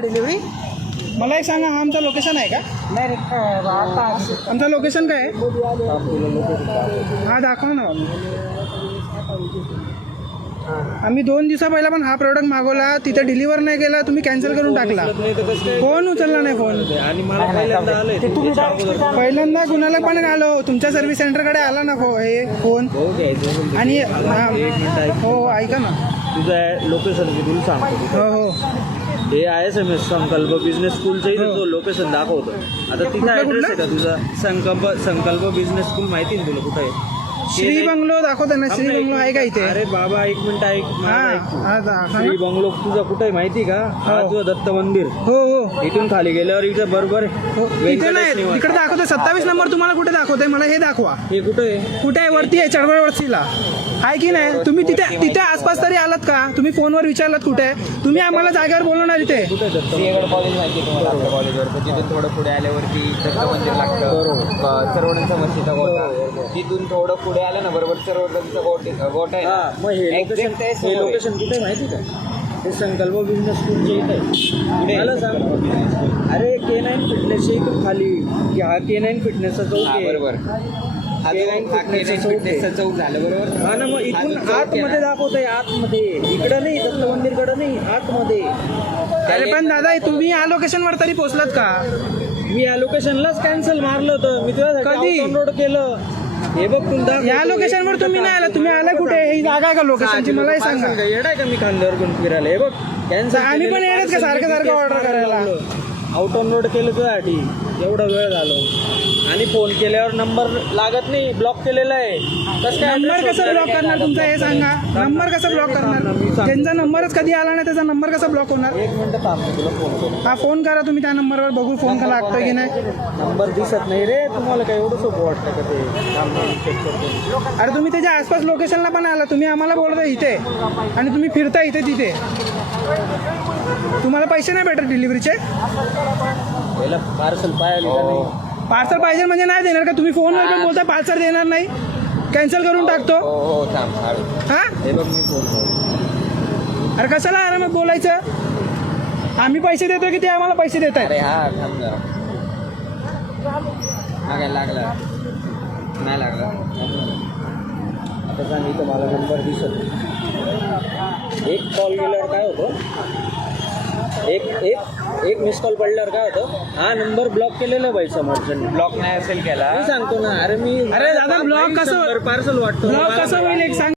Delivery मला एक सांगा, हा आमचा लोकेशन आहे का? नाही रे, आता आमचं लोकेशन काय आहे? हा दाखवा ना. आम्ही 2 दिवसा पहिला पण हा प्रोडक्ट मागवला, तिथे डिलिव्हर नाही केला, तुम्ही कॅन्सल करून टाकला. फोन उचलला नाही फोन. आणि मला पहिल्यांदा आलंय पहिल्यांदा कुणाला पण आलो, तुमच्या सर्व्हिस सेंटरकडे आला ना हे फोन. आणि हो ऐका ना, तुझं लोकेशन मी तुला सांगतो. हो हो हे ISMS संकल्प बिझनेस स्कूलचं इथं तो लोकेशन दाखवतो. आता तिथं ॲड्रेस आहे का तुझा? संकल्प बिझनेस स्कूल माहिती ना तुला कुठं आहे? श्री बंगलो दाखवतो ना, श्री बंगलो आहे का इथे? अरे बाबा एक मिनिट ऐक, श्री बंगलो तुझा कुठे आहे माहिती का? हा तुझं दत्त मंदिर. हो हो इथून खाली गेल्यावर इथं बरोबर इथे नाही, इकडे दाखवतो 27 नंबर. तुम्हाला कुठे दाखवतोय? मला हे दाखवा. हे कुठे आहे? कुठे आहे? वरती आहे, चढवळ वरतीला आहे की नाही? तुम्ही तिथे आसपास तरी आलात का? तुम्ही फोनवर विचारलात कुठे आहे? तुम्ही आम्हाला जागेवर बोलवणार इथे. सिंहगड कॉलेज माहिती आहे तुम्हाला? आपल्या कॉलेजवर तिथून थोडं पुढे आल्यावरती दत्त मंदिर लागतं. चरवड्यांचा मस्तीचा गोटा. तिथून थोडं पुढे आलं ना, बरोबर चरवड्यांचा गोटा आहे ना. मग हे लोकेशन कुठे माहिती का? हे संकल्प बिझनेस स्कूलच्या इथे आहे. मला सांग, अरे K9 फिटनेसच्या इथून खाली हा K9 फिटनेसचा चौक आहे. बरोबर, फिटनेसचा चौक झालं बरोबर. हा ना, मग इथून आतमध्ये दाखवत आहे. आतमध्ये, इकडं नाही, दत्त मंदिरकडं नाही, आतमध्ये. अरे पण दादा, तुम्ही या लोकेशनवर तरी पोहोचलात का? मी या लोकेशनलाच कॅन्सल मारलं होतं. मी तुझ्यासाठी कधी? डाउनलोड केलं. हे बघ तुला या लोकेशनवर तुम्ही नाही आला. तुम्ही आला कुठे? ही जागा आहे का लोकेशनची? मला हे सांगा. येडाय का मी खांद्यावर घेऊन फिरायला? हे बघ कॅन्सल. आम्ही पण येणार का सारखं ऑर्डर करायला? आउट ऑन रोड केलं तुझ्यासाठी, एवढा वेळ झालो. आणि फोन केल्यावर नंबर लागत नाही, ब्लॉक केलेला आहे. कसं काय नंबर कसं ब्लॉक करणार तुमचा? हे सांगा, नंबर कसं ब्लॉक करणार? ज्यांचा नंबरच कधी आला नाही त्याचा नंबर कसा ब्लॉक होणार? एक मिनिट थांब, मी तुला फोन करू. हा फोन करा तुम्ही त्या नंबरवर, बघू फोन का लागतोय की नाही. नंबर दिसत नाही रे तुम्हाला, काय एवढं सोपं वाटतं का ते? थांब ना, मी चेक करतो. अरे तुम्ही त्याच्या आसपास लोकेशनला पण आला, तुम्ही आम्हाला बोलता इथे आणि तुम्ही फिरता इथे तिथे. तुम्हाला पैसे नाही भेटत डिलिव्हरीचे? पहिला पार्सल पाहिलं का नाही? पार्सल पाहिजे म्हणजे नाही देणार का? तुम्ही फोनवर पण बोलता पार्सल देणार नाही, कॅन्सल करून टाकतो. हो थांब. हा हे बघ मी फोन करू. अरे कशाला आरामात बोलायचं? आम्ही पैसे देतो की ते आम्हाला पैसे देत अरे आहेत? हा थांब जरा. हा काय लागला? नाही लागला. आता सांग, इथं मला नंबर दिसत नाही. एक कॉल केल्यावर काय होतं? एक मिस कॉल पडल्यावर काय होतं? हा नंबर ब्लॉक केलेला आहे बाई समोरच्याने. ब्लॉक नाही असेल केला. मी सांगतो ना. अरे अरे दादा, ब्लॉक कसं पार्सल वाटतो ब्लॉक कसं होईल एक सांग.